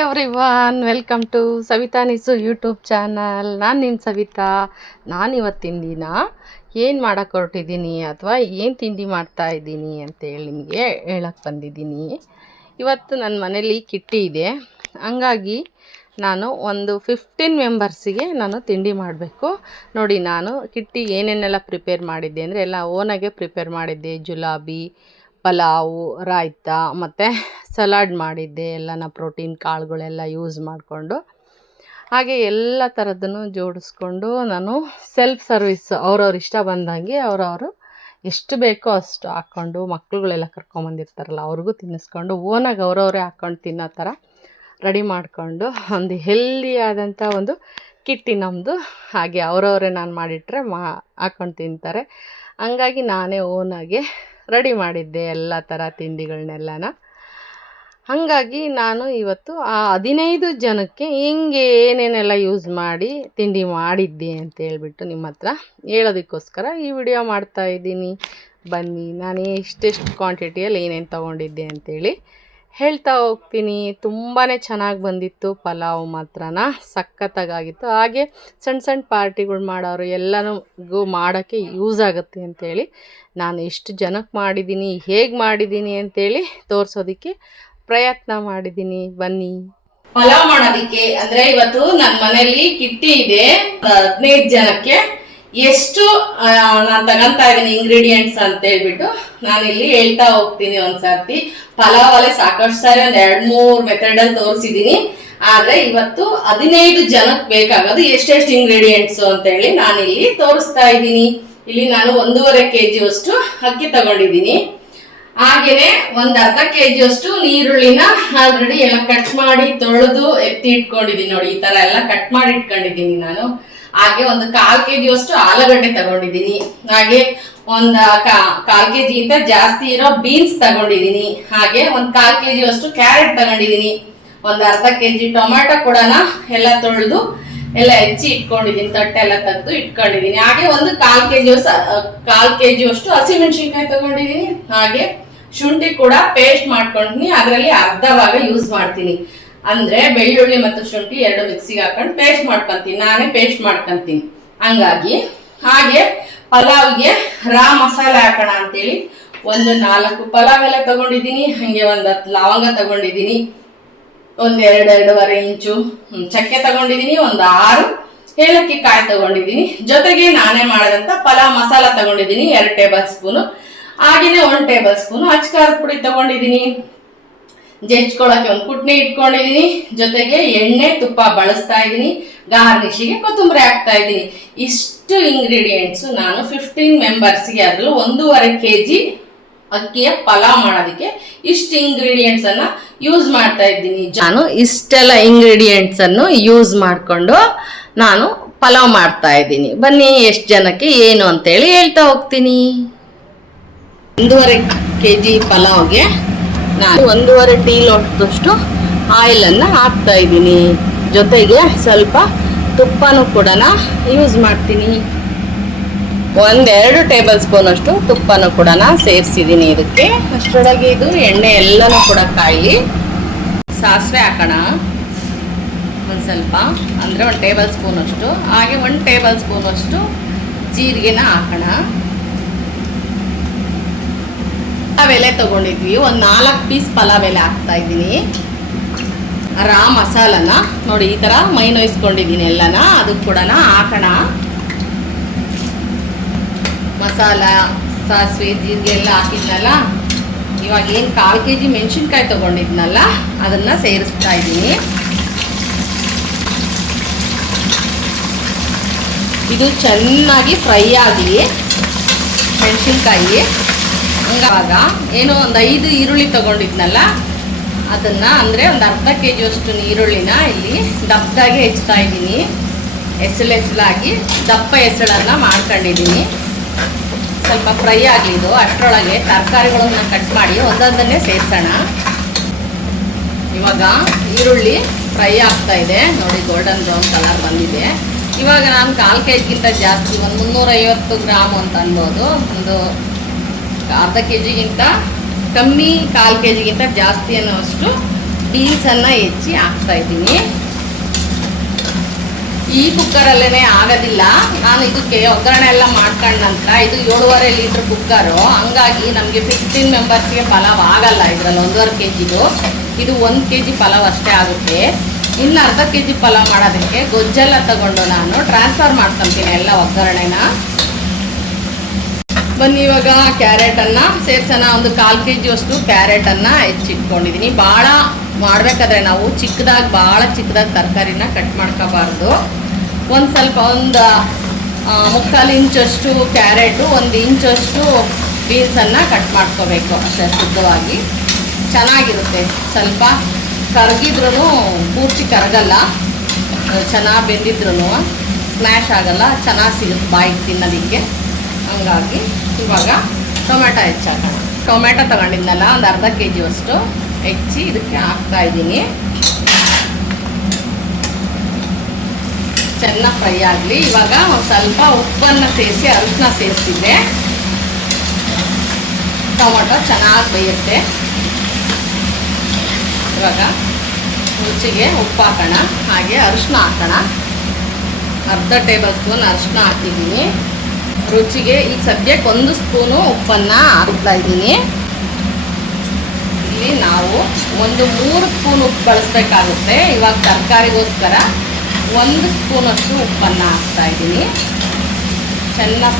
Everyone, welcome to Savita ನಿಸು YouTube channel. ನಾನು ನಿಮ್ಮ ಸವಿತಾ. ನಾನು ಇವತ್ತಿನ ದಿನ ಏನು ಮಾಡೋಕ್ಕೆ ಹೊರಟಿದ್ದೀನಿ ಅಥವಾ ಏನು ತಿಂಡಿ ಮಾಡ್ತಾಯಿದ್ದೀನಿ ಅಂತೇಳಿ ನಿಮಗೆ ಹೇಳಕ್ಕೆ ಬಂದಿದ್ದೀನಿ. ಇವತ್ತು ನನ್ನ ಮನೇಲಿ ಕಿಟ್ಟಿ ಇದೆ, ಹಂಗಾಗಿ ನಾನು ಒಂದು 15 ಮೆಂಬರ್ಸಿಗೆ ನಾನು ತಿಂಡಿ ಮಾಡಬೇಕು. ನೋಡಿ, ನಾನು ಕಿಟ್ಟಿ ಏನೇನೆಲ್ಲ ಪ್ರಿಪೇರ್ ಮಾಡಿದ್ದೆ ಅಂದರೆ ಎಲ್ಲ ಓನಾಗೆ ಪ್ರಿಪೇರ್ ಮಾಡಿದ್ದೆ. ಜುಲಾಬಿ, ಪಲಾವು, ರಾಯ್ತ ಮತ್ತು ಸಲಾಡ್ ಮಾಡಿದ್ದೆ. ಎಲ್ಲನ ಪ್ರೋಟೀನ್ ಕಾಳುಗಳೆಲ್ಲ ಯೂಸ್ ಮಾಡಿಕೊಂಡು, ಹಾಗೆ ಎಲ್ಲ ಥರದ್ದನ್ನು ಜೋಡಿಸ್ಕೊಂಡು ನಾನು ಸೆಲ್ಫ್ ಸರ್ವಿಸ್ ಅವ್ರವ್ರ ಇಷ್ಟ ಬಂದಂಗೆ ಅವ್ರವರು ಎಷ್ಟು ಬೇಕೋ ಅಷ್ಟು ಹಾಕ್ಕೊಂಡು, ಮಕ್ಳುಗಳೆಲ್ಲ ಕರ್ಕೊಂಬಂದಿರ್ತಾರಲ್ಲ ಅವ್ರಿಗೂ ತಿನ್ನಿಸ್ಕೊಂಡು, ಓನಾಗಿ ಅವ್ರವರೇ ಹಾಕ್ಕೊಂಡು ತಿನ್ನೋ ಥರ ರೆಡಿ ಮಾಡಿಕೊಂಡು ಒಂದು ಹೆಲ್ದಿಯಾದಂಥ ಒಂದು ಕಿಟ್ಟಿ ನಮ್ಮದು. ಹಾಗೆ ಅವರವರೇ ನಾನು ಮಾಡಿಟ್ರೆ ಹಾಕ್ಕೊಂಡು ತಿಂತಾರೆ. ಹಂಗಾಗಿ ನಾನೇ ಓನಾಗೆ ರೆಡಿ ಮಾಡಿದ್ದೆ ಎಲ್ಲ ಥರ ತಿಂಡಿಗಳನ್ನೆಲ್ಲನ. ಹಾಗಾಗಿ ನಾನು ಇವತ್ತು ಆ 15 ಜನಕ್ಕೆ ಹಿಂಗೆ ಏನೇನೆಲ್ಲ ಯೂಸ್ ಮಾಡಿ ತಿಂಡಿ ಮಾಡಿದ್ದೆ ಅಂತೇಳ್ಬಿಟ್ಟು ನಿಮ್ಮ ಹತ್ರ ಹೇಳೋದಕ್ಕೋಸ್ಕರ ಈ ವಿಡಿಯೋ ಮಾಡ್ತಾಯಿದ್ದೀನಿ. ಬನ್ನಿ, ನಾನು ಎಷ್ಟೆಷ್ಟು ಕ್ವಾಂಟಿಟಿಯಲ್ಲಿ ಏನೇನು ತೊಗೊಂಡಿದ್ದೆ ಅಂಥೇಳಿ ಹೇಳ್ತಾ ಹೋಗ್ತೀನಿ. ತುಂಬಾ ಚೆನ್ನಾಗಿ ಬಂದಿತ್ತು ಪಲಾವ್, ಮಾತ್ರನ ಸಖತ್ತಾಗಿತ್ತು. ಹಾಗೆ ಸಣ್ಣ ಸಣ್ಣ ಪಾರ್ಟಿಗಳು ಮಾಡೋರು ಎಲ್ಲನೂ ಮಾಡೋಕ್ಕೆ ಯೂಸ್ ಆಗುತ್ತೆ ಅಂಥೇಳಿ ನಾನು ಎಷ್ಟು ಜನಕ್ಕೆ ಮಾಡಿದ್ದೀನಿ, ಹೇಗೆ ಮಾಡಿದ್ದೀನಿ ಅಂಥೇಳಿ ತೋರಿಸೋದಕ್ಕೆ ಪ್ರಯತ್ನ ಮಾಡಿದ್ದೀನಿ. ಬನ್ನಿ. ಪಲಾವ್ ಮಾಡೋದಕ್ಕೆ ಅಂದರೆ ಇವತ್ತು ನನ್ನ ಮನೆಯಲ್ಲಿ ಕಿಟ್ಟಿ ಇದೆ. 15 ಜನಕ್ಕೆ ಎಷ್ಟು ನಾನು ತಗೊಂತಾ ಇದ್ದೀನಿ ಇಂಗ್ರೀಡಿಯೆಂಟ್ಸ್ ಅಂತ ಹೇಳ್ಬಿಟ್ಟು ನಾನಿಲ್ಲಿ ಹೇಳ್ತಾ ಹೋಗ್ತೀನಿ. ಒಂದ್ಸರ್ತಿ ಪಲಾವಲ್ಲೇ ಸಾಕಷ್ಟು ಸಾರಿ ಒಂದು 2-3 ಮೆಥಡಲ್ಲಿ ತೋರಿಸಿದ್ದೀನಿ. ಆದ್ರೆ ಇವತ್ತು 15 ಜನಕ್ಕೆ ಬೇಕಾಗೋದು ಎಷ್ಟೆಷ್ಟು ಇಂಗ್ರೀಡಿಯೆಂಟ್ಸ್ ಅಂತ ಹೇಳಿ ನಾನಿಲ್ಲಿ ತೋರಿಸ್ತಾ ಇದ್ದೀನಿ. ಇಲ್ಲಿ ನಾನು 1.5 kg ಅಷ್ಟು ಅಕ್ಕಿ ತಗೊಂಡಿದ್ದೀನಿ. ಹಾಗೇನೆ ಒಂದು ಅರ್ಧ kg ಅಷ್ಟು ನೀರುಳ್ಳಿನ ಆಲ್ರೆಡಿ ಎಲ್ಲ ಕಟ್ ಮಾಡಿ ತೊಳೆದು ಎತ್ತಿ ಇಟ್ಕೊಂಡಿದ್ದೀನಿ. ನೋಡಿ, ಈ ತರ ಎಲ್ಲ ಕಟ್ ಮಾಡಿ ಇಟ್ಕೊಂಡಿದ್ದೀನಿ ನಾನು. ಹಾಗೆ ಒಂದು 1/4 kg ಅಷ್ಟು ಆಲೂಗಡ್ಡೆ ತಗೊಂಡಿದ್ದೀನಿ. ಹಾಗೆ ಒಂದು 1/4 kg ಗಿಂತ ಜಾಸ್ತಿ ಇರೋ ಬೀನ್ಸ್ ತಗೊಂಡಿದ್ದೀನಿ. ಹಾಗೆ ಒಂದು 1/4 kg ಅಷ್ಟು ಕ್ಯಾರೆಟ್ ತಗೊಂಡಿದ್ದೀನಿ. ಒಂದು ಅರ್ಧ kg ಟೊಮ್ಯಾಟೊ ಕೂಡ ಎಲ್ಲ ತೊಳೆದು ಎಲ್ಲ ಹೆಚ್ಚಿ ಇಟ್ಕೊಂಡಿದ್ದೀನಿ, ತಟ್ಟೆ ಎಲ್ಲ ತೆಗೆದು ಇಟ್ಕೊಂಡಿದ್ದೀನಿ. ಹಾಗೆ ಒಂದು 1/4 kg ಅಷ್ಟು ಹಸಿಮೆಣಸಿನ್ಕಾಯಿ ತಗೊಂಡಿದ್ದೀನಿ. ಹಾಗೆ ಶುಂಠಿ ಕೂಡ ಪೇಸ್ಟ್ ಮಾಡ್ಕೊಂಡಿನಿ, ಅದರಲ್ಲಿ ಅರ್ಧ ಭಾಗ ಯೂಸ್ ಮಾಡ್ತೀನಿ. ಅಂದ್ರೆ ಬೆಳ್ಳುಳ್ಳಿ ಮತ್ತು ಶುಂಠಿ 2 ಮಿಕ್ಸಿಗೆ ಹಾಕೊಂಡು ಪೇಸ್ಟ್ ಮಾಡ್ಕೊಂತೀನಿ, ನಾನೇ ಪೇಸ್ಟ್ ಮಾಡ್ಕೊಂತೀನಿ. ಹಂಗಾಗಿ ಹಾಗೆ ಪಲಾವ್ಗೆ ರಾ ಮಸಾಲೆ ಹಾಕೋಣ ಅಂತೇಳಿ ಒಂದು 4 ಪಲಾವ್ ಎಲೆ ತಗೊಂಡಿದ್ದೀನಿ. ಹಂಗೆ ಒಂದು 10 ಲವಂಗ ತಗೊಂಡಿದ್ದೀನಿ, ಒಂದು 2-2.5 ಇಂಚು ಚಕ್ಕೆ ತಗೊಂಡಿದ್ದೀನಿ, ಒಂದು 6 ಏಲಕ್ಕಿ ಕಾಯಿ ತಗೊಂಡಿದ್ದೀನಿ. ಜೊತೆಗೆ ನಾನೇ ಮಾಡಿದಂತ ಪಲಾವ್ ಮಸಾಲ ತಗೊಂಡಿದ್ದೀನಿ 2 ಟೇಬಲ್ ಸ್ಪೂನು. ಹಾಗೇನೆ 1 ಟೇಬಲ್ ಸ್ಪೂನು ಅಚ್ಕಾರದ ಪುಡಿ ತಗೊಂಡಿದ್ದೀನಿ. ಜಜ್ಕೊಳಕ್ಕೆ ಒಂದು ಕುಟ್ನಿ ಇಟ್ಕೊಂಡಿದ್ದೀನಿ. ಜೊತೆಗೆ ಎಣ್ಣೆ, ತುಪ್ಪ ಬಳಸ್ತಾ ಇದ್ದೀನಿ. ಗಾರ್ನಿಶಿಗೆ ಕೊತ್ತಂಬರಿ ಹಾಕ್ತಾ ಇದ್ದೀನಿ. ಇಷ್ಟು ಇಂಗ್ರೀಡಿಯೆಂಟ್ಸ್ ನಾನು 15 ಮೆಂಬರ್ಸ್ಗೆ, ಅದ್ರಲ್ಲೂ 1.5 kg ಅಕ್ಕಿಯ ಪಲಾವ್ ಮಾಡೋದಕ್ಕೆ ಇಷ್ಟು ಇಂಗ್ರೀಡಿಯೆಂಟ್ಸ್ ಅನ್ನ ಯೂಸ್ ಮಾಡ್ತಾ ಇದ್ದೀನಿ. ನಾನು ಇಷ್ಟೆಲ್ಲ ಇಂಗ್ರೀಡಿಯೆಂಟ್ಸ್ ಅನ್ನು ಯೂಸ್ ಮಾಡಿಕೊಂಡು ನಾನು ಪಲಾವ್ ಮಾಡ್ತಾ ಇದ್ದೀನಿ. ಬನ್ನಿ, ಎಷ್ಟು ಜನಕ್ಕೆ ಏನು ಅಂತೇಳಿ ಹೇಳ್ತಾ ಹೋಗ್ತೀನಿ. 1.5 kg ಪಲಾವ್ಗೆ ನಾನು 1.5 ಟೀ ಲೋಟದಷ್ಟು ಆಯಿಲನ್ನು ಹಾಕ್ತಾ ಇದ್ದೀನಿ. ಜೊತೆಗೆ ಸ್ವಲ್ಪ ತುಪ್ಪನೂ ಕೂಡ ಯೂಸ್ ಮಾಡ್ತೀನಿ. 1-2 ಟೇಬಲ್ ಸ್ಪೂನ್ ಅಷ್ಟು ತುಪ್ಪನೂ ಕೂಡ ಸೇರಿಸಿದ್ದೀನಿ ಇದಕ್ಕೆ. ಅಷ್ಟರೊಳಗೆ ಇದು ಎಣ್ಣೆ ಎಲ್ಲನೂ ಕೂಡ ಕಾಯಿ. ಸಾಸಿವೆ ಹಾಕೋಣ ಒಂದು ಸ್ವಲ್ಪ, ಅಂದರೆ 1 ಟೇಬಲ್ ಸ್ಪೂನ್ ಅಷ್ಟು. ಹಾಗೆ 1 ಟೇಬಲ್ ಸ್ಪೂನ್ ಅಷ್ಟು ಜೀರಿಗೆನ ಹಾಕೋಣ. ಪಲಾವ್ ಎಲೆ ತಗೊಂಡಿದ್ವಿ, ಒಂದು 4 ಪೀಸ್ ಪಲಾವ್ ಎಲೆ ಹಾಕ್ತಾ ಇದ್ದೀನಿ. ರಾ ಮಸಾಲನ ನೋಡಿ ಈ ಥರ ಮೈ ನೋಯಿಸ್ಕೊಂಡಿದ್ದೀನಿ ಎಲ್ಲನ, ಅದಕ್ಕೆ ಕೂಡ ಹಾಕೋಣ. ಮಸಾಲ, ಸಾಸಿವೆ, ಜೀರಿಗೆ ಎಲ್ಲ ಹಾಕಿದ್ನಲ್ಲ. ಇವಾಗ ಏನು 1/4 kg ಮೆಣಸಿನ್ಕಾಯಿ ತೊಗೊಂಡಿದ್ನಲ್ಲ ಅದನ್ನು ಸೇರಿಸ್ತಾ ಇದ್ದೀನಿ. ಇದು ಚೆನ್ನಾಗಿ ಫ್ರೈ ಆಗಲಿ ಮೆಣಸಿನ್ಕಾಯಿ. ಹಂಗಾಗ ಏನೋ ಒಂದು 5 ಈರುಳ್ಳಿ ತೊಗೊಂಡಿದ್ನಲ್ಲ ಅದನ್ನು, ಅಂದರೆ ಒಂದು ಅರ್ಧ kg ಅಷ್ಟು ಈರುಳ್ಳಿನ ಇಲ್ಲಿ ದಪ್ಪದಾಗಿ ಹೆಚ್ಚ್ತಾ ಇದ್ದೀನಿ. ಎಸಳಾಗಿ ದಪ್ಪ ಎಸಳನ್ನು ಮಾಡ್ಕೊಂಡಿದ್ದೀನಿ. ಸ್ವಲ್ಪ ಫ್ರೈ ಆಗಲಿ ಇದು. ಅಷ್ಟರೊಳಗೆ ತರಕಾರಿಗಳನ್ನ ಕಟ್ ಮಾಡಿ ಒಂದೊಂದನ್ನೇ ಸೇರಿಸೋಣ. ಇವಾಗ ಈರುಳ್ಳಿ ಫ್ರೈ ಆಗ್ತಾ ಇದೆ ನೋಡಿ, ಗೋಲ್ಡನ್ ಬ್ರೌನ್ ಕಲರ್ ಬಂದಿದೆ. ಇವಾಗ ನಾನು 1/4 kg ಗಿಂತ ಜಾಸ್ತಿ, ಒಂದು 350 ಗ್ರಾಮ್ ಅಂತ ಅನ್ಬೋದು. ಒಂದು ಅರ್ಧ kg ಗಿಂತ ಕಮ್ಮಿ, 1/4 kg ಗಿಂತ ಜಾಸ್ತಿ ಅನ್ನೋಷ್ಟು ಬೀನ್ಸನ್ನು ಹೆಚ್ಚಿ ಹಾಕ್ತಾಯಿದ್ದೀನಿ. ಈ ಕುಕ್ಕರಲ್ಲೇ ಆಗೋದಿಲ್ಲ, ನಾನು ಇದಕ್ಕೆ ಒಗ್ಗರಣೆ ಎಲ್ಲ ಮಾಡ್ಕೊಂಡ ನಂತರ ಇದು 7.5 ಲೀಟ್ರ್ ಕುಕ್ಕರು, ಹಂಗಾಗಿ ನಮಗೆ 15 ಮೆಂಬರ್ಸ್ಗೆ ಪಲಾವ್ ಆಗಲ್ಲ. ಇದರಲ್ಲಿ 1.5 kgದು, ಇದು 1 kg ಪಲಾವ್ ಅಷ್ಟೇ ಆಗುತ್ತೆ. ಇನ್ನು ಅರ್ಧ kg ಪಲಾವ್ ಮಾಡೋದಕ್ಕೆ ಗೊಜ್ಜೆಲ್ಲ ತಗೊಂಡು ನಾನು ಟ್ರಾನ್ಸ್ಫರ್ ಮಾಡ್ಕೊತೀನಿ ಎಲ್ಲ ಒಗ್ಗರಣೆನ. ಬನ್ನಿ ಇವಾಗ ಕ್ಯಾರೆಟನ್ನು ಸೇರ್ಸೋಣ. ಒಂದು 1/4 kg ಅಷ್ಟು ಕ್ಯಾರೆಟನ್ನು ಹೆಚ್ಚಿಟ್ಕೊಂಡಿದ್ದೀನಿ. ಭಾಳ ಮಾಡಬೇಕಾದ್ರೆ ನಾವು ಭಾಳ ಚಿಕ್ಕದಾಗಿ ತರಕಾರಿನ ಕಟ್ ಮಾಡ್ಕೋಬಾರ್ದು. ಒಂದು ಸ್ವಲ್ಪ ಒಂದು 3/4 ಇಂಚಷ್ಟು ಕ್ಯಾರೆಟು, 1 ಇಂಚಷ್ಟು ಬೀನ್ಸನ್ನು ಕಟ್ ಮಾಡ್ಕೋಬೇಕು ಅಷ್ಟೇ ಶುದ್ಧವಾಗಿ. ಚೆನ್ನಾಗಿರುತ್ತೆ. ಸ್ವಲ್ಪ ಕರಗಿದ್ರೂ ಪೂರ್ತಿ ಕರಗಲ್ಲ, ಚೆನ್ನಾಗಿ ಬೆಂದಿದ್ರೂ ಸ್ಮ್ಯಾಶ್ ಆಗಲ್ಲ, ಚೆನ್ನಾಗಿ ಸಿಗುತ್ತೆ ಬಾಯಿಗೆ ತಿನ್ನೋದಕ್ಕೆ. ಹಂಗಾಗಿ ಇವಾಗ ಟೊಮೆಟೊ ಹೆಚ್ಚಾಕೋಣ. ಟೊಮೆಟೊ ತಗೊಂಡಿದ್ನಲ್ಲ, ಒಂದು ಅರ್ಧ kg ಅಷ್ಟು ಹೆಚ್ಚಿ ಇದಕ್ಕೆ ಹಾಕ್ತಾಯಿದ್ದೀನಿ. ಚೆನ್ನಾಗಿ ಫ್ರೈ ಆಗಲಿ. ಇವಾಗ ಒಂದು ಸ್ವಲ್ಪ ಉಪ್ಪನ್ನು ಸೇರಿಸಿ ಅರಿಶಿನ ಸೇರಿಸಿದ್ದೆ ಟೊಮೆಟೊ ಚೆನ್ನಾಗಿ ಬೇಯುತ್ತೆ. ಇವಾಗ ರುಚಿಗೆ ಉಪ್ಪು ಹಾಕೋಣ, ಹಾಗೆ ಅರಿಶಿನ ಹಾಕೋಣ. ಅರ್ಧ ಟೇಬಲ್ ಸ್ಪೂನ್ ಅರಿಶಿನ ಹಾಕಿದ್ದೀನಿ. ರುಚಿಗೆ ಈಗ ಸದ್ಯಕ್ಕೆ 1 ಸ್ಪೂನು ಉಪ್ಪನ್ನು ಹಾಕ್ತಾಯಿದ್ದೀನಿ. ಇಲ್ಲಿ ನಾವು ಒಂದು 3 ಸ್ಪೂನ್ ಉಪ್ಪು ಬಳಸಬೇಕಾಗುತ್ತೆ. ಇವಾಗ ತರಕಾರಿಗೋಸ್ಕರ 1 ಸ್ಪೂನಷ್ಟು ಉಪ್ಪನ್ನು ಹಾಕ್ತಾಯಿದ್ದೀನಿ. ಚೆನ್ನಾಗಿ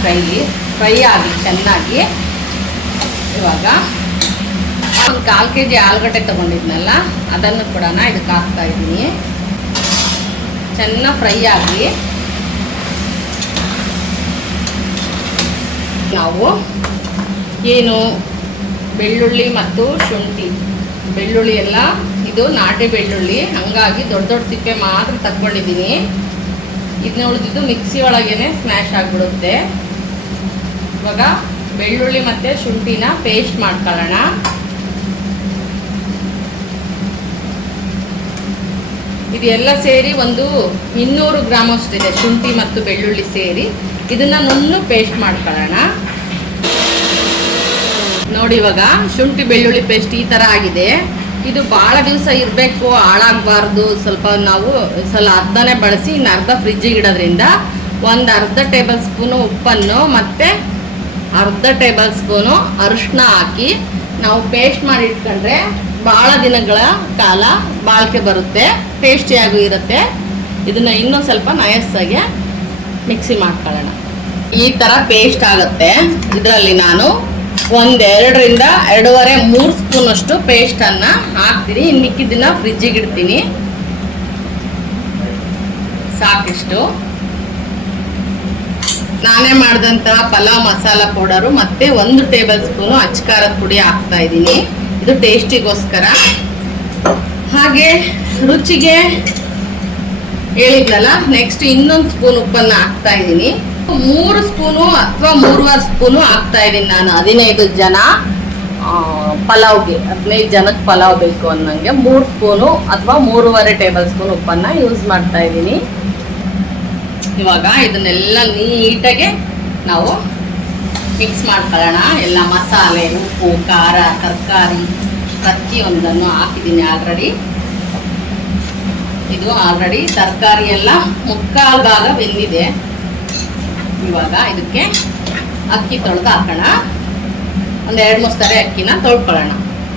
ಫ್ರೈ ಆಗಿ ಚೆನ್ನಾಗಿ. ಇವಾಗ ಒಂದು 1/4 kg ಆಲೂಗಡ್ಡೆ ತೊಗೊಂಡಿದ್ನಲ್ಲ, ಅದನ್ನು ಕೂಡ ಇದಕ್ಕೆ ಹಾಕ್ತಾಯಿದ್ದೀನಿ. ಚೆನ್ನಾಗಿ ಫ್ರೈ ಆಗಿ ನಾವು ಏನು ಬೆಳ್ಳುಳ್ಳಿ ಮತ್ತು ಶುಂಠಿ, ಬೆಳ್ಳುಳ್ಳಿ ಎಲ್ಲ ಇದು ನಾಟಿ ಬೆಳ್ಳುಳ್ಳಿ, ಹಂಗಾಗಿ ದೊಡ್ಡ ದೊಡ್ಡ ಸಿಪ್ಪೆ ಮಾತ್ರ ತಗೊಂಡಿದ್ದೀನಿ. ಇದನ್ನ ಉಳಿದಿದ್ದು ಮಿಕ್ಸಿ ಒಳಗೇ ಸ್ಮ್ಯಾಶ್ ಆಗಿಬಿಡುತ್ತೆ. ಇವಾಗ ಬೆಳ್ಳುಳ್ಳಿ ಮತ್ತು ಶುಂಠಿನ ಪೇಸ್ಟ್ ಮಾಡ್ಕೊಳ್ಳೋಣ. ಇದೆಲ್ಲ ಸೇರಿ ಒಂದು 200 ಗ್ರಾಮ್ ಅಷ್ಟಿದೆ ಶುಂಠಿ ಮತ್ತು ಬೆಳ್ಳುಳ್ಳಿ ಸೇರಿ. ಇದನ್ನು ನುಣ್ಣು ಪೇಸ್ಟ್ ಮಾಡ್ಕೊಳ್ಳೋಣ. ನೋಡಿ ಇವಾಗ ಶುಂಠಿ ಬೆಳ್ಳುಳ್ಳಿ ಪೇಸ್ಟ್ ಈ ಥರ ಆಗಿದೆ. ಇದು ಭಾಳ ದಿವಸ ಇರಬೇಕು, ಹಾಳಾಗಬಾರ್ದು. ಸ್ವಲ್ಪ ನಾವು ಅರ್ಧನೇ ಬಳಸಿ ಇನ್ನು ಅರ್ಧ ಫ್ರಿಜ್ಜಿಗೆ ಇಡೋದ್ರಿಂದ ಒಂದು ಅರ್ಧ ಟೇಬಲ್ ಸ್ಪೂನು ಉಪ್ಪನ್ನು ಮತ್ತು ಅರ್ಧ ಟೇಬಲ್ ಸ್ಪೂನು ಅರಿಶಿನ ಹಾಕಿ ನಾವು ಪೇಸ್ಟ್ ಮಾಡಿ ಇಟ್ಕೊಂಡ್ರೆ ಭಾಳ ದಿನಗಳ ಕಾಲ ಬಾಳಿಕೆ ಬರುತ್ತೆ, ಟೇಸ್ಟಿಯಾಗೂ ಇರುತ್ತೆ. ಇದನ್ನು ಇನ್ನೊಂದು ಸ್ವಲ್ಪ ನಯಸ್ಸಾಗಿ ಮಿಕ್ಸಿ ಮಾಡ್ಕೊಳ್ಳೋಣ. ಈ ಥರ ಪೇಸ್ಟ್ ಆಗುತ್ತೆ. ಇದರಲ್ಲಿ ನಾನು 1-2 ರಿಂದ 2.5-3 ಸ್ಪೂನಷ್ಟು ಪೇಸ್ಟನ್ನು ಹಾಕ್ತೀನಿ. ಇನ್ನು ಮಿಕ್ಕಿದ್ದನ್ನ ಫ್ರಿಜ್ಜಿಗೆ ಇಡ್ತೀನಿ. ಸಾಕಿಷ್ಟು ನಾನೇ ಮಾಡಿದಂಥ ಪಲಾವ್ ಮಸಾಲ ಪೌಡರು ಮತ್ತು 1 ಟೇಬಲ್ ಸ್ಪೂನು ಅಚ್ಚಕಾರದ ಪುಡಿ ಹಾಕ್ತಾಯಿದ್ದೀನಿ. ಇದು ಟೇಸ್ಟಿಗೋಸ್ಕರ. ಹಾಗೆ ರುಚಿಗೆ ಹೇಳಿದ್ನಲ್ಲ, ನೆಕ್ಸ್ಟ್ ಇನ್ನೊಂದು ಸ್ಪೂನ್ ಉಪ್ಪನ್ನು ಹಾಕ್ತಾಯಿದ್ದೀನಿ. 3 ಸ್ಪೂನು ಅಥವಾ 3.5 ಸ್ಪೂನು ಹಾಕ್ತಾಯಿದ್ದೀನಿ ನಾನು. 15 ಜನ ಪಲಾವ್ಗೆ, 15 ಜನಕ್ಕೆ ಪಲಾವ್ ಬೇಕು ಅನ್ನೋಂಗೆ 3 ಸ್ಪೂನು ಅಥವಾ 3.5 ಟೇಬಲ್ ಸ್ಪೂನ್ ಉಪ್ಪನ್ನು ಯೂಸ್ ಮಾಡ್ತಾಯಿದ್ದೀನಿ. ಇವಾಗ ಇದನ್ನೆಲ್ಲ ನೀಟಾಗಿ ನಾವು ಮಿಕ್ಸ್ ಮಾಡ್ಕೊಳ್ಳೋಣ. ಎಲ್ಲ ಮಸಾಲೆ, ಉಪ್ಪು, ಖಾರ, ತರಕಾರಿ ಪ್ರತಿಯೊಂದನ್ನು ಹಾಕಿದ್ದೀನಿ ಆಲ್ರೆಡಿ. ಇದು ಆಲ್ರೆಡಿ ತರಕಾರಿ ಎಲ್ಲ 3/4 ಭಾಗ ಬೆಂದಿದೆ. ಇವಾಗ ಇದಕ್ಕೆ ಅಕ್ಕಿ ತೊಳೆದು ಹಾಕೋಣ. ಒಂದು 2-3 ಸರಿ ಅಕ್ಕಿನ ತೊಳ್ಕೊಳ್ಳೋಣ.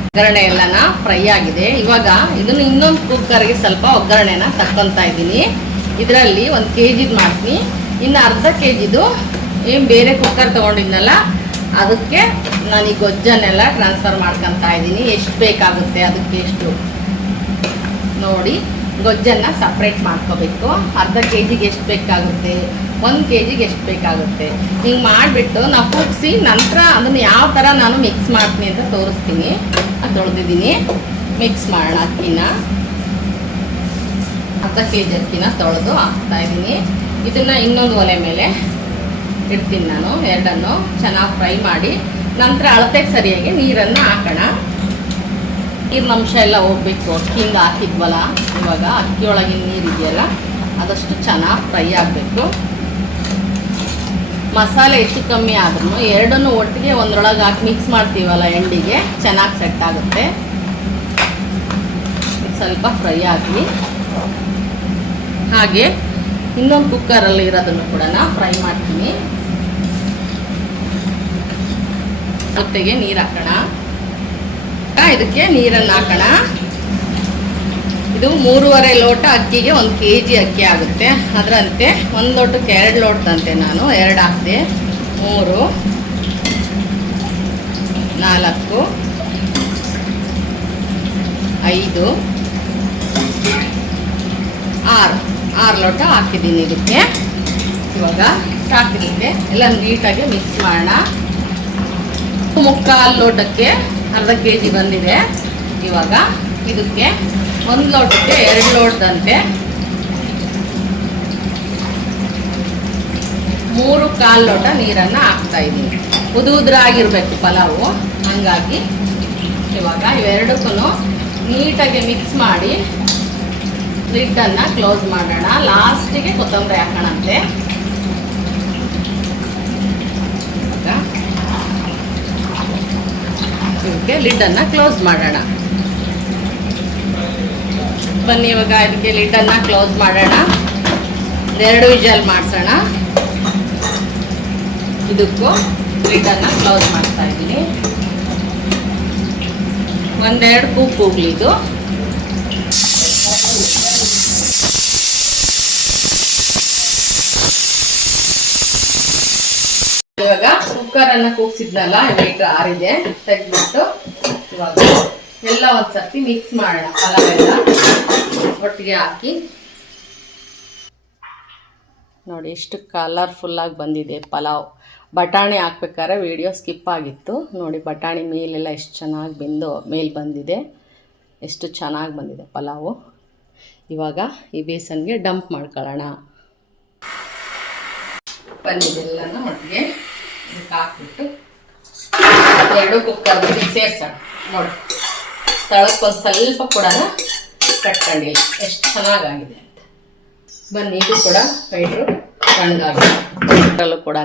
ಒಗ್ಗರಣೆ ಎಲ್ಲನ ಫ್ರೈ ಆಗಿದೆ. ಇವಾಗ ಇದನ್ನು ಇನ್ನೊಂದು ಕುಕ್ಕರ್ಗೆ ಸ್ವಲ್ಪ ಒಗ್ಗರಣೆನ ತಕ್ಕೊತಾ ಇದ್ದೀನಿ. ಇದರಲ್ಲಿ 1 kg ಮಾಡ್ತೀನಿ. ಇನ್ನು ಅರ್ಧ kgದು ಏನು ಬೇರೆ ಕುಕ್ಕರ್ ತೊಗೊಂಡಿದ್ನಲ್ಲ, ಅದಕ್ಕೆ ನಾನು ಈ ಗೊಜ್ಜನ್ನೆಲ್ಲ ಟ್ರಾನ್ಸ್ಫರ್ ಮಾಡ್ಕೊತಾ ಇದ್ದೀನಿ. ಎಷ್ಟು ಬೇಕಾಗುತ್ತೆ ಅದಕ್ಕೆ ಎಷ್ಟು ನೋಡಿ ಗೊಜ್ಜನ್ನು ಸಪ್ರೇಟ್ ಮಾಡ್ಕೋಬೇಕು. ಅರ್ಧ kgಗೆ ಎಷ್ಟು ಬೇಕಾಗುತ್ತೆ, 1 kgಗೆ ಎಷ್ಟು ಬೇಕಾಗುತ್ತೆ, ಹಿಂಗೆ ಮಾಡಿಬಿಟ್ಟು ನಾವು ಕುದಿಸಿ ನಂತರ ಅದನ್ನು ಯಾವ ಥರ ನಾನು ಮಿಕ್ಸ್ ಮಾಡ್ತೀನಿ ಅಂತ ತೋರಿಸ್ತೀನಿ. ಅದು ತೊಳೆದಿದ್ದೀನಿ. ಮಿಕ್ಸ್ ಮಾಡೋಣ. ಅಕ್ಕಿನ ಅರ್ಧ kg ಅಕ್ಕಿನ ತೊಳೆದು ಹಾಕ್ತಾಯಿದ್ದೀನಿ. ಇದನ್ನು ಇನ್ನೊಂದು ಒಲೆ ಮೇಲೆ ಇಡ್ತೀನಿ ನಾನು. ಎರಡನ್ನು ಚೆನ್ನಾಗಿ ಫ್ರೈ ಮಾಡಿ ನಂತರ ಅಳತೆಗೆ ಸರಿಯಾಗಿ ನೀರನ್ನು ಹಾಕೋಣ. ನೀರಿನ ಅಂಶ ಎಲ್ಲ ಹೋಗ್ಬೇಕು. ಅಕ್ಕಿಯಿಂದ ಹಾಕಿದ್ವಲ್ಲ, ಇವಾಗ ಅಕ್ಕಿಯೊಳಗಿನ ನೀರು ಇದೆಯಲ್ಲ ಅದಷ್ಟು ಚೆನ್ನಾಗಿ ಫ್ರೈ ಆಗಬೇಕು. ಮಸಾಲೆ ಹೆಚ್ಚು ಕಮ್ಮಿ ಆದ್ರೂ ಎರಡನ್ನೂ ಒಟ್ಟಿಗೆ ಒಂದರೊಳಗೆ ಹಾಕಿ ಮಿಕ್ಸ್ ಮಾಡ್ತೀವಲ್ಲ ಎಂಡಿಗೆ, ಚೆನ್ನಾಗಿ ಸೆಟ್ ಆಗುತ್ತೆ. ಸ್ವಲ್ಪ ಫ್ರೈ ಆಗಲಿ. ಹಾಗೆ ಇನ್ನೊಂದು ಕುಕ್ಕರಲ್ಲಿ ಇರೋದನ್ನು ಕೂಡ ಫ್ರೈ ಮಾಡ್ತೀನಿ. ಜೊತೆಗೆ ನೀರು ಹಾಕೋಣ. ಇದಕ್ಕೆ ನೀರನ್ನು ಹಾಕೋಣ. ಇದು 3.5 ಲೋಟ ಅಕ್ಕಿಗೆ 1 kg ಅಕ್ಕಿ ಆಗುತ್ತೆ. ಅದರಂತೆ 1 ಲೋಟಕ್ಕೆ 2 ಲೋಟದಂತೆ ನಾನು 2 ಹಾಕಿದೆ. 3 4 5 6 ಲೋಟ ಹಾಕಿದ್ದೀನಿ ಇದಕ್ಕೆ. ಇವಾಗ ಸಾಕಿರುತ್ತೆ. ಎಲ್ಲ ನೀಟಾಗಿ ಮಿಕ್ಸ್ ಮಾಡೋಣ. 3/4 ಲೋಟಕ್ಕೆ ಅರ್ಧ kg ಬಂದಿದೆ. ಇವಾಗ ಇದಕ್ಕೆ 1 ಲೋಟಕ್ಕೆ 2 ಲೋಟದಂತೆ 3/4 ಲೋಟ ನೀರನ್ನು ಹಾಕ್ತಾ ಇದ್ದೀನಿ. ಉದುರಾಗಿರ್ಬೇಕು ಪಲಾವು, ಹಂಗಾಗಿ ಇವಾಗ ಇವೆರಡಕ್ಕೂ ನೀಟಾಗಿ ಮಿಕ್ಸ್ ಮಾಡಿ ಲಿಡ್ಡನ್ನು ಕ್ಲೋಸ್ ಮಾಡೋಣ. ಲಾಸ್ಟಿಗೆ ಕೊತ್ತಂಬರಿ ಹಾಕೋಣಂತೆ. ಇದಕ್ಕೆ ಲಿಡ್ಡನ್ನು ಕ್ಲೋಸ್ ಮಾಡೋಣ. ಬನ್ನಿ ಇವಾಗ ಇದಕ್ಕೆ ಲಿಡ್ಡನ್ನು ಕ್ಲೋಸ್ ಮಾಡೋಣ. 2 ವಿಷಲ್ ಮಾಡಿಸೋಣ. ಇದಕ್ಕೂ ಲಿಡ್ಡನ್ನು ಕ್ಲೋಸ್ ಮಾಡ್ತಾ ಇದ್ದೀನಿ. 1-2 ಕೂಗು ಕೂಗಲಿ ಇದು. ಇವಾಗ ಕುಕ್ಕರನ್ನು ಕೂಗಿಸಿದ್ನಲ್ಲ, ಈಗ ಆರಿದೆ. ತೆಗೆದ್ಬಿಟ್ಟು ಇವಾಗ ಎಲ್ಲ ಒಂದ್ಸರ್ತಿ ಮಿಕ್ಸ್ ಮಾಡೋಣ. ಪಲಾವೆಲ್ಲ ಒಟ್ಟಿಗೆ ಹಾಕಿ ನೋಡಿ ಎಷ್ಟು ಕಲರ್ಫುಲ್ಲಾಗಿ ಬಂದಿದೆ ಪಲಾವ್. ಬಟಾಣಿ ಹಾಕ್ಬೇಕಾದ್ರೆ ವಿಡಿಯೋ ಸ್ಕಿಪ್ ಆಗಿತ್ತು ನೋಡಿ. ಬಟಾಣಿ ಮೇಲೆಲ್ಲ ಎಷ್ಟು ಚೆನ್ನಾಗಿ ಮೇಲೆ ಬಂದಿದೆ. ಎಷ್ಟು ಚೆನ್ನಾಗಿ ಬಂದಿದೆ ಪಲಾವು. ಇವಾಗ ಈ ಬೇಸನ್ಗೆ ಡಂಪ್ ಮಾಡ್ಕೊಳ್ಳೋಣ. ಬಂದಿದ್ದೆಲ್ಲನ ಒಟ್ಟಿಗೆ ಇದಕ್ಕೆ ಹಾಕ್ಬಿಟ್ಟು 2 ಕುಕ್ಕರ್ಗೆ ಸೇರಿಸೋಣ. ನೋಡಿ ತಳಕ್ಕೊಂದು ಸ್ವಲ್ಪ ಕೂಡ ಕಟ್ಕೊಂಡಿಲ್ಲ, ಎಷ್ಟು ಚೆನ್ನಾಗಾಗಿದೆ ಅಂತ. ಬನ್ನಿ ಇದು ಕೂಡ ಪೈಡ್ರು ತಣ್ಣಗಾಗಿದೆ. ಇದರಲ್ಲೂ ಕೂಡ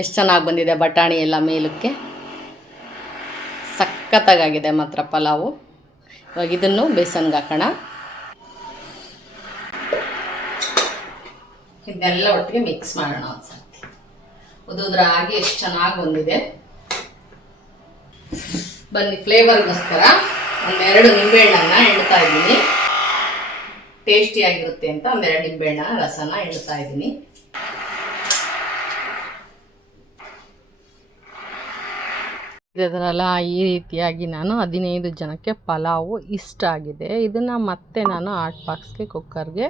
ಎಷ್ಟು ಚೆನ್ನಾಗಿ ಬಂದಿದೆ ಬಟಾಣಿ ಎಲ್ಲ ಮೇಲಕ್ಕೆ. ಸಖತ್ತಾಗಿದೆ ಮಾತ್ರ ಪಲಾವು. ಇವಾಗ ಇದನ್ನು ಬೇಸನ್ಗೆ ಹಾಕೋಣ. ಇದನ್ನೆಲ್ಲ ಒಟ್ಟಿಗೆ ಮಿಕ್ಸ್ ಮಾಡೋಣ ಒಂದ್ಸತಿ. ಉದುರಾಗಿ ಎಷ್ಟು ಚೆನ್ನಾಗಿ ಬಂದಿದೆ. ಬನ್ನಿ ಫ್ಲೇವರ್ಗೋಸ್ಕರ 2 ನಿಂಬೆಹಣ್ಣನ್ನು ಹಿಂಡ್ತಾ ಇದ್ದೀನಿ. ಟೇಸ್ಟಿಯಾಗಿರುತ್ತೆ ಅಂತ 2 ನಿಂಬೆಹಣ್ಣ ರಸನ ಹಿಂಡ್ತಾ ಇದ್ದೀನಿ. ಇದರಲ್ಲ ಈ ರೀತಿಯಾಗಿ ನಾನು 15 ಜನಕ್ಕೆ ಪಲಾವು ಇಷ್ಟ ಆಗಿದೆ. ಇದನ್ನು ಮತ್ತೆ ನಾನು ಹಾಟ್ ಬಾಕ್ಸ್ಗೆ ಕುಕ್ಕರ್ಗೆ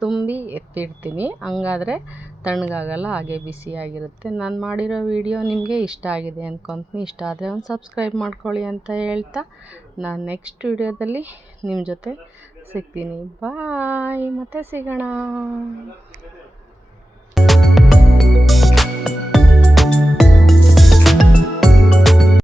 ತುಂಬಿ ಎತ್ತಿಡ್ತೀನಿ. ಹಂಗಾದರೆ ತಣ್ಣಗಾಗಲ್ಲ, ಹಾಗೆ ಬಿಸಿಯಾಗಿರುತ್ತೆ. ನಾನು ಮಾಡಿರೋ ವಿಡಿಯೋ ನಿಮಗೆ ಇಷ್ಟ ಆಗಿದೆ ಅಂದ್ಕೊತೀನಿ. ಇಷ್ಟ ಆದರೆ ಒಂದು ಸಬ್ಸ್ಕ್ರೈಬ್ ಮಾಡ್ಕೊಳ್ಳಿ ಅಂತ ಹೇಳ್ತಾ ನಾನು ನೆಕ್ಸ್ಟ್ ವಿಡಿಯೋದಲ್ಲಿ ನಿಮ್ಮ ಜೊತೆ ಸಿಗ್ತೀನಿ. ಬಾಯ್, ಮತ್ತೆ ಸಿಗೋಣ.